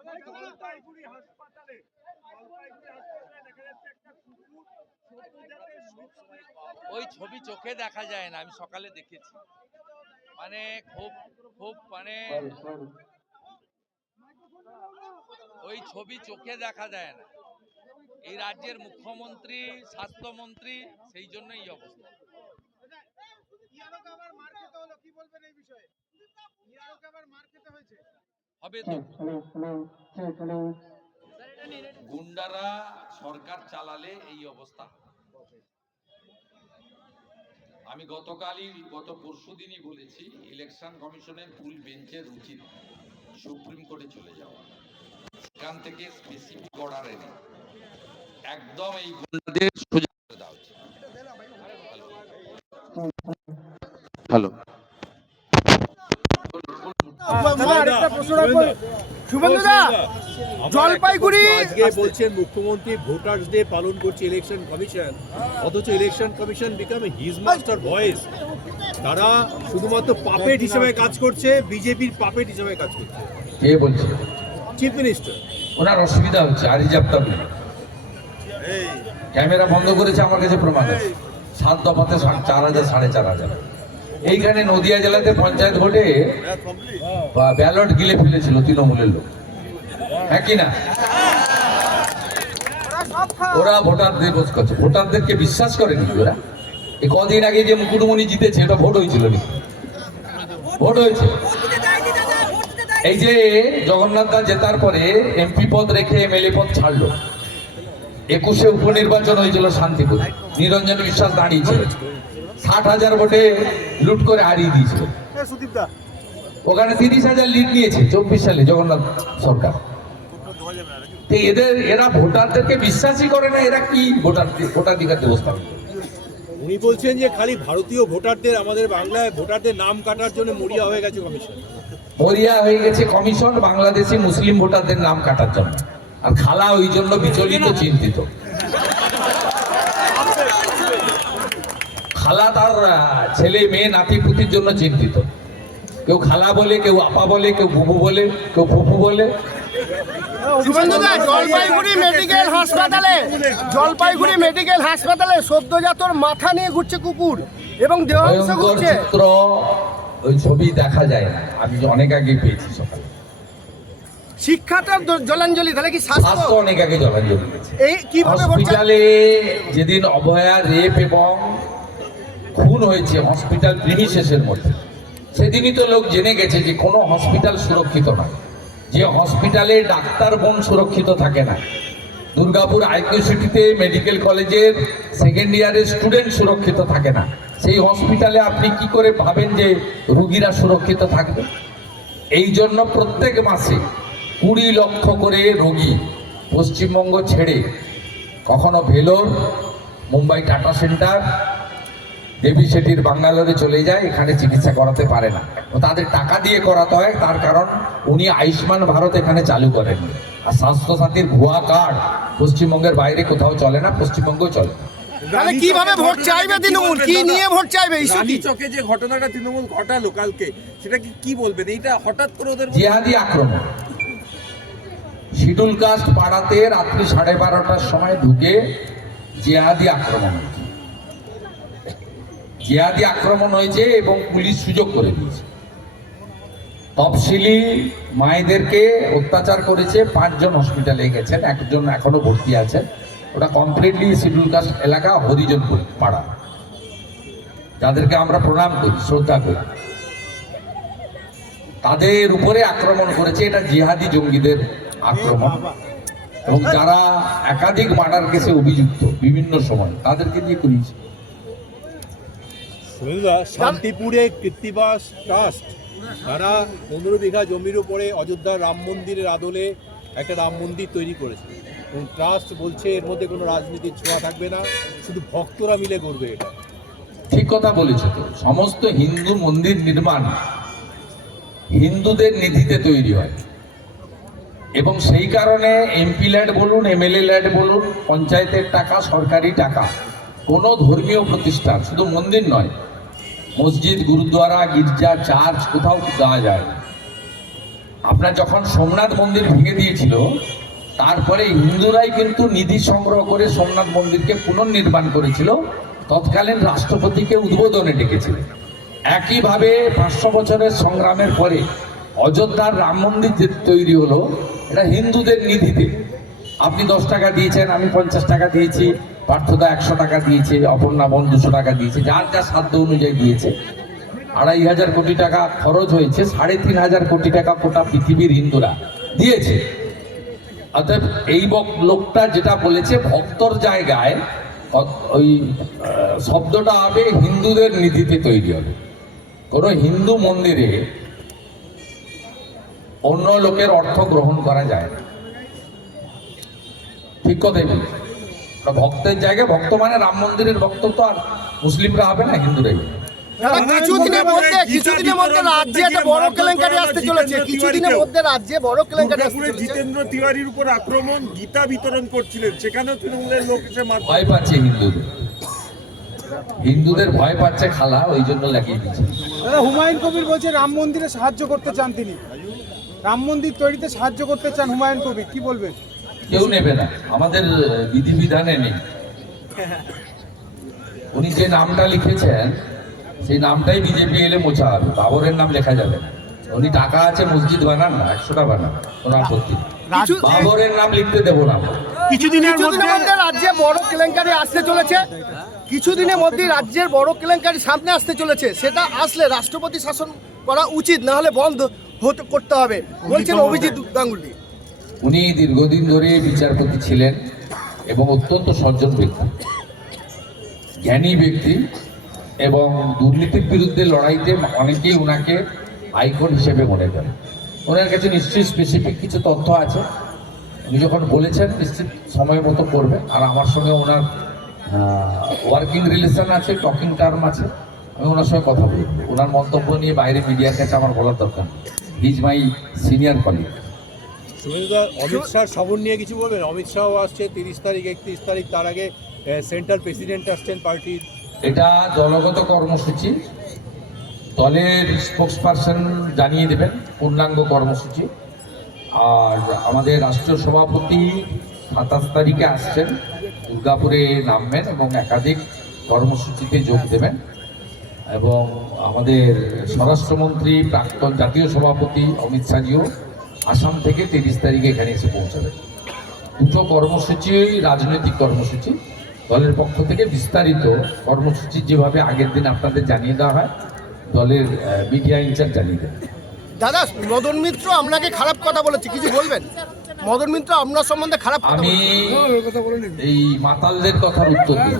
জলপাইগুড়ি হাসপাতালে জলপাইগুড়ি হাসপাতালে দেখা যাচ্ছে একটা কুকুর ওই ছবি চোখে দেখা যায় না আমি সকালে দেখেছি। মানে খুব খুব মানে ওই ছবি চোখে দেখা যায় না। এই রাজ্যের মুখ্যমন্ত্রী স্বাস্থ্যমন্ত্রী সেই জন্য এই অবস্থা। আবার মার খেতে হলো কি বলবেন এই বিষয়ে? আবার মার খেতে হয়েছে? হবে তো? গুন্ডারা সরকার চালালে এই অবস্থা। আমি গতকালই গত পরশু দিনই বলেছি ইলেকশন কমিশনের ফুল বেঞ্চের উচিত সুপ্রিম কোর্টে চলে যাওয়া। সেখান থেকে স্পেসিফিক অর্ডার এনে একদম এই গুন্ডাদের সোজা করে দেওয়া উচিত হ্যালো জলপাইগুড়ি আজকে বলছেন মুখ্যমন্ত্রী ভোটার্স ডে পালন করছে ইলেকশন কমিশন অথচ election commission become his master voice তারা শুধুমাত্র পাপেট হিসেবে কাজ করছে বিজেপির পাপেট হিসেবে কাজ করছে। কে বলছে? চিফ মিনিস্টার ওনার অসুবিধা হচ্ছে আরি ক্যামেরা বন্ধ করেছে আমার কাছে প্রমাণ আছে। সাত দফাতে চার হাজার সাড়ে চার হাজার। এইখানে নদিয়া জেলাতে পঞ্চায়েত ভোটে ব্যালট গিলে ফেলেছিল তৃণমূলের লোক। হ্যাঁ কি না? ওরা ভোটারদের বোঝ করছে। ভোটারদেরকে বিশ্বাস করেনি ওরা? এই কদিন আগে যে মুকুটমণি জিতেছে, এটা ভোট হয়েছিল ভোট হয়েছে। এই যে জগন্নাথ দাস জেতার পরে এমপি পদ রেখে এমএলএ পদ ছাড়লো। একুশে উপনির্বাচন হয়েছিল শান্তিপুর। নিরঞ্জন বিশ্বাস দাঁড়িয়েছিল ষাট হাজার ভোটে লুট করে হারিয়ে দিয়েছিল ওখানে তিরিশ হাজার লিড নিয়েছে চব্বিশ সালে জগন্নাথ সরকার। এদের এরা ভোটারদেরকে বিশ্বাসই করে না এরা কি ভোটার ভোটাধিকার ব্যবস্থা উনি বলছেন যে খালি ভারতীয় ভোটারদের আমাদের বাংলায় ভোটারদের নাম কাটার জন্য মরিয়া হয়ে গেছে কমিশন। মরিয়া হয়ে গেছে কমিশন বাংলাদেশি মুসলিম ভোটারদের নাম কাটার জন্য। আর খালা ওই জন্য বিচলিত চিন্তিত। খালা তার ছেলে মেয়ে নাতি পুতির জন্য চিন্তিত। কেউ খালা বলে কেউ আপা বলে কেউ বুবু বলে কেউ ফুফু বলে। জলপাইগুড়ি মেডিকেল হাসপাতালে জলপাইগুড়ি মেডিকেল হাসপাতালে সদ্যজাতর মাথা নিয়ে ঘুরছে কুকুর এবং দেহাংশ ঘুরছে ওই ছবি দেখা যায় না। আমি অনেক আগে পেয়েছি সকালে। জলাঞ্জলি তাহলে কি স্বাস্থ্য? অনেক আগে জলাঞ্জলি এই কীভাবে হসপিটালে যেদিন অভয়া রেপ এবং খুন হয়েছে হসপিটাল প্রিমিসেসের মধ্যে। সেদিনই তো লোক জেনে গেছে যে কোনো হসপিটাল সুরক্ষিত না। যে হসপিটালে ডাক্তার বোন সুরক্ষিত থাকে না। দুর্গাপুর আইকিউ সিটিতে মেডিকেল কলেজের সেকেন্ড ইয়ারের স্টুডেন্ট সুরক্ষিত থাকে না। সেই হসপিটালে আপনি কি করে ভাবেন যে রুগীরা সুরক্ষিত থাকবে? এই জন্য প্রত্যেক মাসে কুড়ি লক্ষ করে রোগী পশ্চিমবঙ্গ ছেড়ে, কখনো ভেলোর, মুম্বাই টাটা সেন্টার দেবী সেটির বাঙ্গালোরে চলে যায় এখানে চিকিৎসা করাতে পারে না। ও তাদের টাকা দিয়ে করাতে হয় তার কারণ উনি আয়ুষ্মান ভারত এখানে চালু করেন। আর স্বাস্থ্যসাথীর ভুয়া কার্ড পশ্চিমবঙ্গের বাইরে কোথাও চলে না পশ্চিমবঙ্গেও চলে। তাহলে কীভাবে ভোট চাইবে তৃণমূল? কি নিয়ে ভোট চাইবে? চকে যে ঘটনাটা তৃণমূল ঘটালো কালকে সেটা কি কি বলবেন? এইটা হঠাৎ করে ওদের জিহাদি আক্রমণ। শিডুল কাস্ট পাড়াতে রাত্রি সাড়ে বারোটার সময় ঢুকে জিহাদি আক্রমণ। জিহাদি আক্রমণ হয়েছে এবং পুলিশ সুযোগ করে দিয়েছে। তফসিলি মায়েদেরকে অত্যাচার করেছে, পাঁচজন হসপিটালে গেছেন, একজন এখনও ভর্তি আছেন। ওটা কমপ্লিটলি শিডুল কাস্ট এলাকা হরিজন পাড়া। যাদেরকে আমরা প্রণাম করি, শ্রদ্ধা করি। তাদের উপরে আক্রমণ করেছে, এটা জিহাদি জঙ্গিদের আক্রমণ। এবং যারা একাধিক মার্ডার কেসে অভিযুক্ত বিভিন্ন সময়, তাদেরকে দিয়ে করিয়েছে শুনুদা শান্তিপুরে কৃত্তিবাস ট্রাস্ট। তারা পনেরো বিঘা জমির উপরে অযোধ্যার রাম মন্দিরের আদলে একটা রাম মন্দির তৈরি করেছে। এবং ট্রাস্ট বলছে এর মধ্যে কোনো রাজনীতির ছোঁয়া থাকবে না, শুধু ভক্তরা মিলে করবে এটা। ঠিক কথা বলেছে তো। সমস্ত হিন্দু মন্দির নির্মাণ হিন্দুদের নিধিতে তৈরি হয়। এবং সেই কারণে এমপি ল্যাড বলুন, এমএলএ ল্যাড বলুন, পঞ্চায়েতের টাকা, সরকারি টাকা, কোনো ধর্মীয় প্রতিষ্ঠান, শুধু মন্দির নয় মসজিদ গুরুদ্বারা গির্জা, চার্চ, কোথাও যাওয়া যায় আপনার যখন সোমনাথ মন্দির ভেঙে দিয়েছিল, তারপরে হিন্দুরাই কিন্তু নিধি সংগ্রহ করে সোমনাথ মন্দিরকে পুনর্নির্মাণ করেছিল, তৎকালীন রাষ্ট্রপতিকে উদ্বোধনে ডেকেছিলেন একইভাবে পাঁচশো বছরের সংগ্রামের পরে অযোধ্যার রাম মন্দির যে তৈরি হলো, এটা হিন্দুদের নিধিতে। আপনি দশ টাকা দিয়েছেন, আমি পঞ্চাশ টাকা দিয়েছি পার্থদা একশো টাকা দিয়েছে, অপর্ণা বোন দুশো টাকা দিয়েছে, যার যা সাধ্য অনুযায়ী দিয়েছে। আড়াই হাজার কোটি টাকা খরচ হয়েছে, সাড়ে তিন হাজার কোটি টাকা গোটা পৃথিবীর হিন্দুরা দিয়েছে। অতএব এই লোকটা যেটা বলেছে, ভক্তর জায়গায় ওই শব্দটা হবে হিন্দুদের নীতিতে তৈরি হবে। কোনো হিন্দু মন্দিরে অন্য লোকের অর্থ গ্রহণ করা যায় না। ঠিক কথাই বলছি। ভক্তের জায়গায় ভক্ত মানে রাম মন্দিরের ভক্ত তো আর মুসলিমরা হবে না হিন্দুরাই। হবে। কিছুদিনের মধ্যে কিছুদিনের মধ্যে রাজ্যে একটা বড় কেলেঙ্কারি আসতে চলেছে কিছুদিনের মধ্যে রাজ্যে বড় কেলেঙ্কারি আসতে চলেছে। জিতেন্দ্র তিওয়ারির উপর আক্রমণ গীতা বিতরণ করছিলেন সেখানেও তৃণমূলের লোক এসে ভয় পাচ্ছে হিন্দুদের। হিন্দুদের ভয় পাচ্ছে খালা ওই জন্য লাগিয়ে দিচ্ছে হুমায়ুন কবির বলছে রাম মন্দিরে সাহায্য করতে চান তিনি। রাম মন্দির তৈরিতে সাহায্য করতে চান হুমায়ুন কবির কি বলবেন কেউ নেবে না। আমাদের বিধিবিধানে নেই। উনি যে নামটা লিখেছেন সেই নামটাই বিজেপি এলে মোছা হবে। বাবরের নাম লেখা যাবে না। উনি টাকা আছে মসজিদ বানান না একশোটা বানান কোনো আপত্তি বাবরের নাম লিখতে দেবো না কিছুদিনের মধ্যে রাজ্যে বড় কেলেঙ্কারি আসতে চলেছে। কিছুদিনের মধ্যে রাজ্যের বড় কেলেঙ্কারি সামনে আসতে চলেছে। সেটা আসলে রাষ্ট্রপতি শাসন করা উচিত না হলে বন্ধ হতে করতে হবে। বলছেন অভিজিৎ গাঙ্গুলি। উনি দীর্ঘদিন ধরে বিচারপতি ছিলেন এবং অত্যন্ত সজ্জন ব্যক্তি, জ্ঞানী ব্যক্তি এবং দুর্নীতির বিরুদ্ধে লড়াইতে অনেকেই ওনাকে আইকন হিসেবে মনে করে ওনার কাছে নিশ্চয়ই স্পেসিফিক কিছু তথ্য আছে। উনি যখন বলেছেন, নিশ্চিত সময় মতো করবে। আর আমার সঙ্গে ওনার ওয়ার্কিং রিলেশন আছে টকিং টার্ম আছে। আমি ওনার সঙ্গে কথা বলব। ওনার মন্তব্য নিয়ে বাইরে মিডিয়ার কাছে আমার বলার দরকার ইজ মাই সিনিয়র কলিগ শুভেন্দুদা অমিত শাহর খবর নিয়ে কিছু বলবেন? অমিত শাহও আসছে, তিরিশ তারিখ, একত্রিশ তারিখ, তার আগে সেন্ট্রাল প্রেসিডেন্ট আসছেন পার্টির। এটা দলগত কর্মসূচি। দলের স্পোক্সপারসন জানিয়ে দেবেন, পূর্ণাঙ্গ কর্মসূচি। আর আমাদের রাষ্ট্রীয় সভাপতি সাতাশ তারিখে আসছেন, দুর্গাপুরে নামবেন এবং একাধিক কর্মসূচিতে যোগ দেবেন। এবং আমাদের স্বরাষ্ট্রমন্ত্রী, প্রাক্তন জাতীয় সভাপতি অমিত শাহজিও আসাম থেকে তিরিশ তারিখে এখানে এসে পৌঁছাবে। দুটো কর্মসূচি রাজনৈতিক কর্মসূচি। দলের পক্ষ থেকে বিস্তারিত কর্মসূচি যেভাবে আগের দিন আপনাদের জানিয়ে দেওয়া হয় দলের মিডিয়া ইনচার্জ জানিয়ে দেন দাদা মদন মিত্র আপনাকে খারাপ কথা বলেছে কিছু বলবেন? মদন মিত্র আপনার সম্বন্ধে খারাপ আমি এই মাতালদের কথার উত্তর দিই।